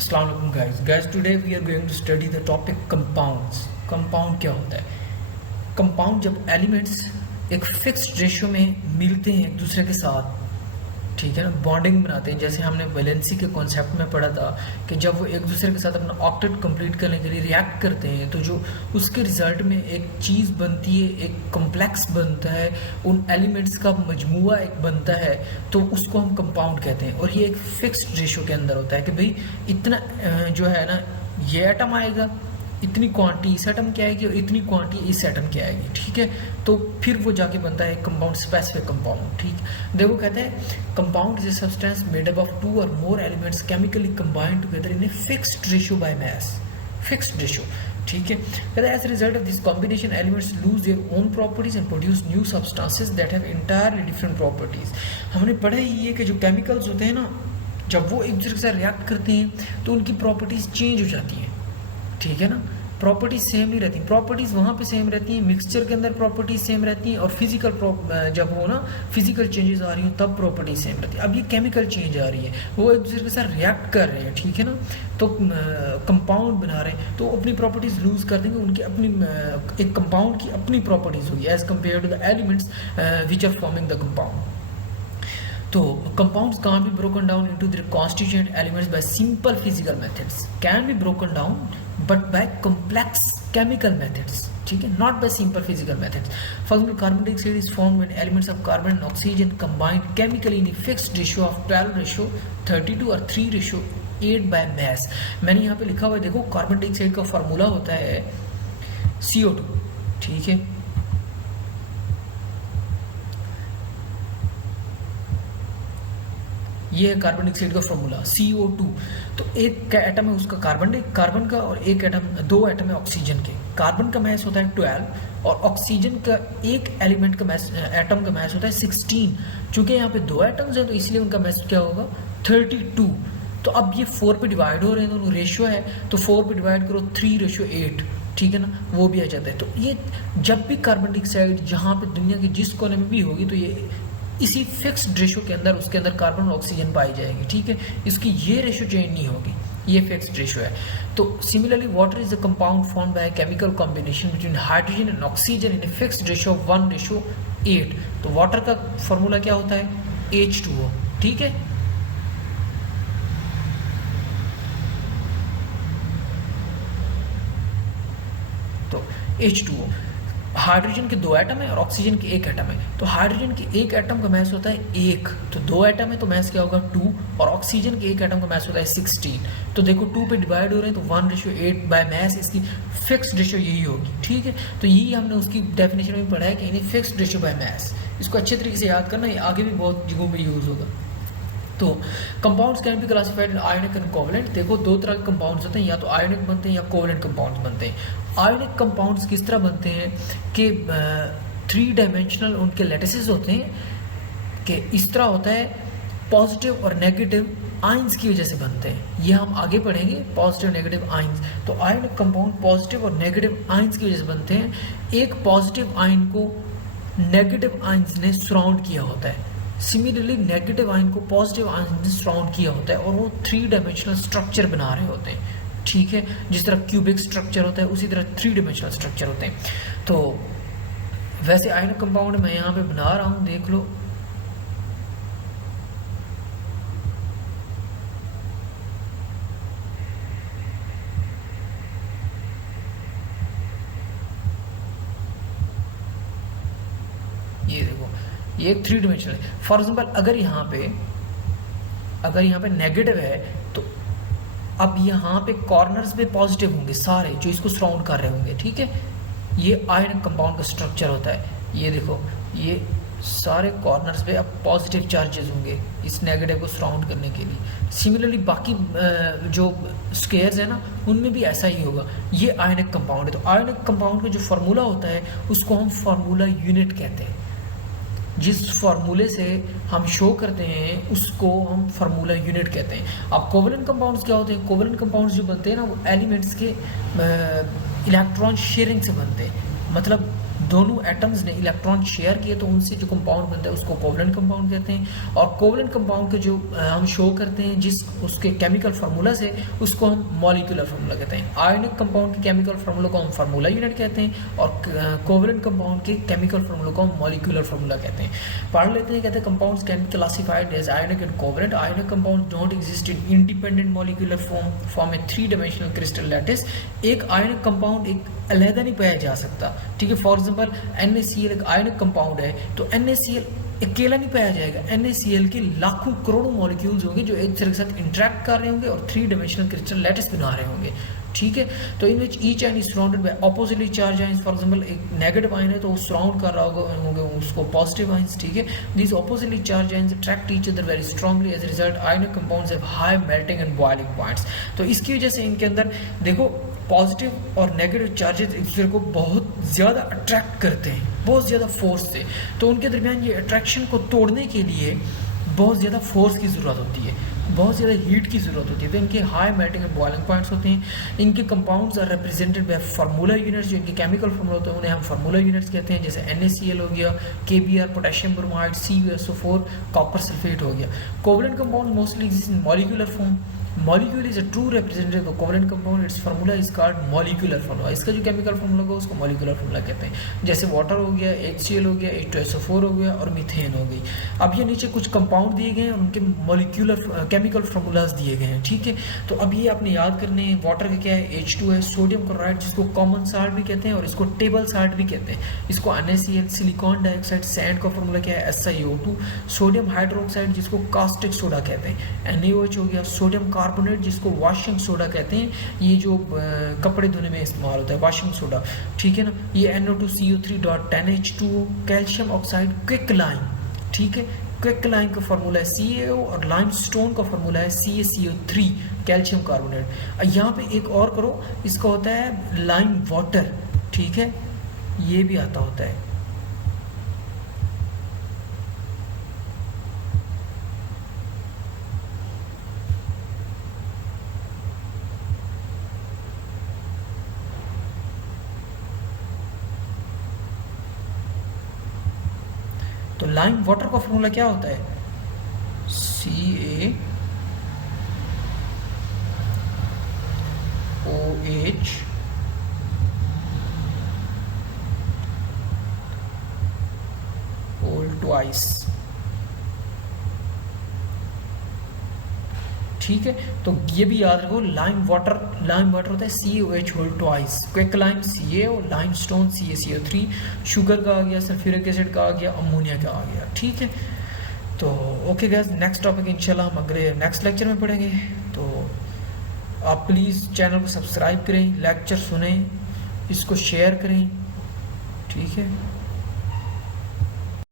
अस्सलाम वालेकुम guys today we are going to study the topic compounds. Compound क्या होता है? कंपाउंड जब एलिमेंट्स एक फिक्स्ड रेशियो में मिलते हैं एक दूसरे के साथ, ठीक है ना, बॉन्डिंग बनाते हैं। जैसे हमने वैलेंसी के कॉन्सेप्ट में पढ़ा था कि जब वो एक दूसरे के साथ अपना ऑक्टेट कंप्लीट करने के लिए रिएक्ट करते हैं तो जो उसके रिजल्ट में एक चीज़ बनती है, एक कॉम्प्लेक्स बनता है, उन एलिमेंट्स का मजमुआ एक बनता है, तो उसको हम कंपाउंड कहते हैं। और ये एक फिक्स्ड रेशियो के अंदर होता है कि भाई इतना जो है ना, ये एटम आएगा, इतनी क्वांटिटी इस एटम की आएगी और इतनी क्वांटिटी इस एटम की आएगी, ठीक है। तो फिर वो जाके बनता है कंपाउंड, स्पेसिफिक कंपाउंड। ठीक, देखो कहते हैं compound is a substance made up of 2 और more elements chemically combined together in a fixed ratio by mass. Fixed ratio, ठीक है। कहते हैं as a result of this combination elements lose their own properties and produce new substances that have entirely different properties. हमने पढ़ा ही है कि जो chemicals होते हैं ना, जब वो एक दूसरे के साथ रिएक्ट करते हैं तो उनकी प्रॉपर्टीज चेंज हो जाती हैं, ठीक है ना। प्रॉपर्टीज सेम नहीं रहती, प्रॉपर्टीज वहाँ पे सेम रहती हैं, मिक्सचर के अंदर प्रॉपर्टीज सेम रहती हैं, और फिजिकल जब वो ना फिजिकल चेंजेस आ रही हो तब प्रॉपर्टीज सेम रहती है। अब ये केमिकल चेंज आ रही है, वो एक दूसरे के साथ रिएक्ट कर रहे हैं, ठीक है ना, तो कंपाउंड बना रहे हैं, तो अपनी प्रॉपर्टीज लूज कर देंगे। उनकी अपनी एक कंपाउंड की अपनी प्रॉपर्टीज होगी as compare to the elements which are forming the compound. तो compounds can't be broken down into their constituent elements by simple physical methods, can be broken down but by complex chemical methods, ठीक है, not by simple physical methods. For example, carbon dioxide is formed when elements of carbon and oxygen combine chemically in a fixed ratio of 12:32 or 3:8 by mass. मैंने यहाँ पे लिखा हुआ है, देखो carbon dioxide का फार्मूला होता है CO2, ठीक है। ये है कार्बन डाइऑक्साइड का फॉर्मूला CO2। तो एक एटम है उसका कार्बन का, और एक एटम, 2 एटम है ऑक्सीजन के। कार्बन का मास होता है 12 और ऑक्सीजन का एक एलिमेंट का मास, एटम का मास होता है 16। चूंकि यहाँ पे 2 एटम्स हैं तो इसलिए उनका मास क्या होगा 32। तो अब ये 4 पे डिवाइड हो रहे हैं, दोनों रेशियो है, तो 4 पे डिवाइड करो 3:8, ठीक है ना, वो भी आ जाता है। तो ये जब भी कार्बन डाइऑक्साइड जहाँ पे दुनिया के जिस कोने में भी होगी तो ये इसी फिक्स्ड रेशियो के अंदर, उसके अंदर कार्बन और ऑक्सीजन पाई जाएगी, ठीक है। इसकी ये रेशियो चेंज नहीं होगी, ये फिक्स्ड रेशियो है। तो similarly water is a compound formed by chemical combination between hydrogen and oxygen in a fixed ratio of 1:8। तो वाटर का फॉर्मूला क्या होता है H2O, ठीक है। तो H2O, हाइड्रोजन के 2 एटम है और ऑक्सीजन के 1 एटम है। तो हाइड्रोजन के 1 एटम का मास होता है 1, तो 2 एटम है तो मास क्या होगा 2, और ऑक्सीजन के 1 एटम का मास होता है 16। तो देखो 2 पे डिवाइड हो रहे हैं तो 1:8 बाय मास, इसकी फिक्स्ड रेशियो यही होगी, ठीक है। तो यही हमने उसकी डेफिनेशन में पढ़ा है कि इन्हें फिक्स्ड रेशियो बाय मास। इसको अच्छे तरीके से याद करना, ये आगे भी बहुत जगहों पर यूज़ होगा। तो compounds can be classified in ionic and covalent. देखो 2 तरह के कंपाउंड्स होते हैं, या तो आयोनिक बनते हैं या कोवलेंट कंपाउंड्स बनते हैं। आयोनिक कंपाउंड्स किस तरह बनते हैं कि 3 डायमेंशनल उनके लैटिसेस होते हैं, कि इस तरह होता है, पॉजिटिव और नेगेटिव आयंस की वजह से बनते हैं। ये हम आगे पढ़ेंगे, पॉजिटिव नेगेटिव आयंस। तो आयोनिक कंपाउंड पॉजिटिव और नेगेटिव आयंस की वजह से बनते हैं। एक पॉजिटिव आयन को नेगेटिव आयंस ने सराउंड किया होता है, सिमिलरली नेगेटिव आयन को पॉजिटिव आयन ने सराउंड किया होता है, और वो 3 डायमेंशनल स्ट्रक्चर बना रहे होते हैं, ठीक है। जिस तरह क्यूबिक स्ट्रक्चर होता है उसी तरह 3 डायमेंशनल स्ट्रक्चर होते हैं। तो वैसे आयनिक कंपाउंड मैं यहाँ पे बना रहा हूँ, देख लो। ये देखो, ये एक 3 डायमेंशनल है। फॉर एग्जाम्पल अगर यहाँ पे नेगेटिव है तो अब यहाँ पे कॉर्नर्स पे पॉजिटिव होंगे सारे जो इसको सराउंड कर रहे होंगे, ठीक है। ये आयनिक कंपाउंड का स्ट्रक्चर होता है। ये देखो, ये सारे कॉर्नर्स पे अब पॉजिटिव चार्जेस होंगे इस नेगेटिव को सराउंड करने के लिए। सिमिलरली बाकी जो स्क्वायर्स है ना, उनमें भी ऐसा ही होगा। ये आयनिक कंपाउंड है। तो आयनिक कंपाउंड का जो फार्मूला होता है उसको हम फार्मूला यूनिट कहते हैं। जिस फार्मूले से हम शो करते हैं उसको हम फार्मूला यूनिट कहते हैं। अब कोवलेंट कंपाउंड्स क्या होते हैं? कोवलेंट कंपाउंड्स जो बनते हैं ना, वो एलिमेंट्स के इलेक्ट्रॉन शेयरिंग से बनते हैं। मतलब दोनों एटम्स ने इलेक्ट्रॉन शेयर किए तो उनसे जो कंपाउंड बनता है उसको कोवलेंट कंपाउंड कहते हैं। और कोवलेंट कंपाउंड के जो हम शो करते हैं जिस उसके केमिकल फार्मूला से, उसको हम मॉलिक्यूलर फार्मूला कहते हैं। आयनिक कंपाउंड के केमिकल फार्मूला को हम फार्मूला यूनिट कहते हैं और कोवलेंट कंपाउंड के केमिकल फार्मूला को हम मॉलिक्यूलर फार्मूला कहते हैं। पढ़ लेते हैं, कहते हैं compounds can be classified as ionic and covalent. Ionic compounds don't exist in independent molecular form a 3-dimensional crystal lattice. एक आयनिक कंपाउंड एक अलहदा नहीं पाया जा सकता, ठीक है। फॉर एग्जांपल NaCl एक आयनिक कंपाउंड है तो NaCl अकेला नहीं पाया जाएगा, NaCl के लाखों करोड़ों मॉलिक्यूल्स होंगे जो एक दूसरे के साथ इंटरेक्ट कर रहे होंगे और 3-dimensional क्रिस्टल लैटिस बना रहे होंगे, ठीक है। तो in which each ion is surrounded by oppositely charge ions. For example एक नेगेटिव आयन है तो वो सराउंड कर रहा होगा उसको पॉजिटिव आयंस, ठीक है। These oppositely charge ions attract each other very strongly, as a result ionic compounds have high melting and boiling points. तो इसकी वजह से इनके अंदर देखो पॉजिटिव और नेगेटिव चार्जेस एक दूसरे को बहुत ज़्यादा अट्रैक्ट करते हैं, बहुत ज़्यादा फोर्स से। तो उनके दरमियान ये अट्रैक्शन को तोड़ने के लिए बहुत ज़्यादा फोर्स की ज़रूरत होती है, बहुत ज़्यादा हीट की ज़रूरत होती है। तो इनके high melting and boiling points होते हैं। इनके compounds are represented by formula units. जो इनके केमिकल फार्मूला होते हैं उन्हें हम फार्मूला यूनिट्स कहते हैं, जैसे NaCl हो गया, KBr potassium bromide, CuSO4 copper sulphate हो गया। Covalent compound mostly exist in molecular form. Molecule is a true representative of covalent compound, it's formula is called molecular formula. इसका जो केमिकल फार्मूला होगा उसको मॉलिक्यूलर फार्मूला कहते हैं। जैसे water हो गया, HCl हो गया, H2SO4 हो गया और मीथेन हो गई। अब ये नीचे कुछ कंपाउंड दिए गए हैं और उनके मॉलिक्यूलर केमिकल फार्मूलाज दिए गए हैं, ठीक है। तो अब ये आपने याद करने हैं। वाटर का क्या है, H2 है, सोडियम क्लोराइड जिसको कॉमन साल्ट भी कहते हैं और इसको टेबल साल्ट भी कहते हैं। इसको NaCl, सिलिकॉन डाइऑक्साइड, सैंड का फार्मूला क्या है, SiO2। सोडियम हाइड्रोक्साइड जिसको कास्टिक सोडा कहते हैं। NaOH हो गया, सोडियम कार्बोनेट जिसको वाशिंग सोडा कहते हैं, ये जो कपड़े धोने में इस्तेमाल होता है वाशिंग सोडा, ठीक है ना। ये NO2CO3.10H2, कैल्शियम ऑक्साइड, क्विकलाइम, ठीक है। क्विकलाइम का फार्मूला है CaO और लाइमस्टोन का फार्मूला है CaCO3 कैल्शियम कार्बोनेट। यहाँ पे एक और करो, इसका होता है लाइम वाटर, ठीक है, ये भी आता होता है। तो लाइम वाटर का फॉर्मूला क्या होता है, CaOH होल ट्वाइस, ठीक है। तो ये भी याद रखो, लाइम वाटर होता है CaOH whole twice, quicklime CaO, limestone CaCO3, sugar का आ गया, सल्फ्यूरिक एसिड का आ गया, अमोनिया का आ गया, ठीक है। तो ओके गाइस, नेक्स्ट टॉपिक इंशाल्लाह हम अगले नेक्स्ट लेक्चर में पढ़ेंगे। तो आप प्लीज़ चैनल को सब्सक्राइब करें, लेक्चर सुनें, इसको शेयर करें, ठीक है।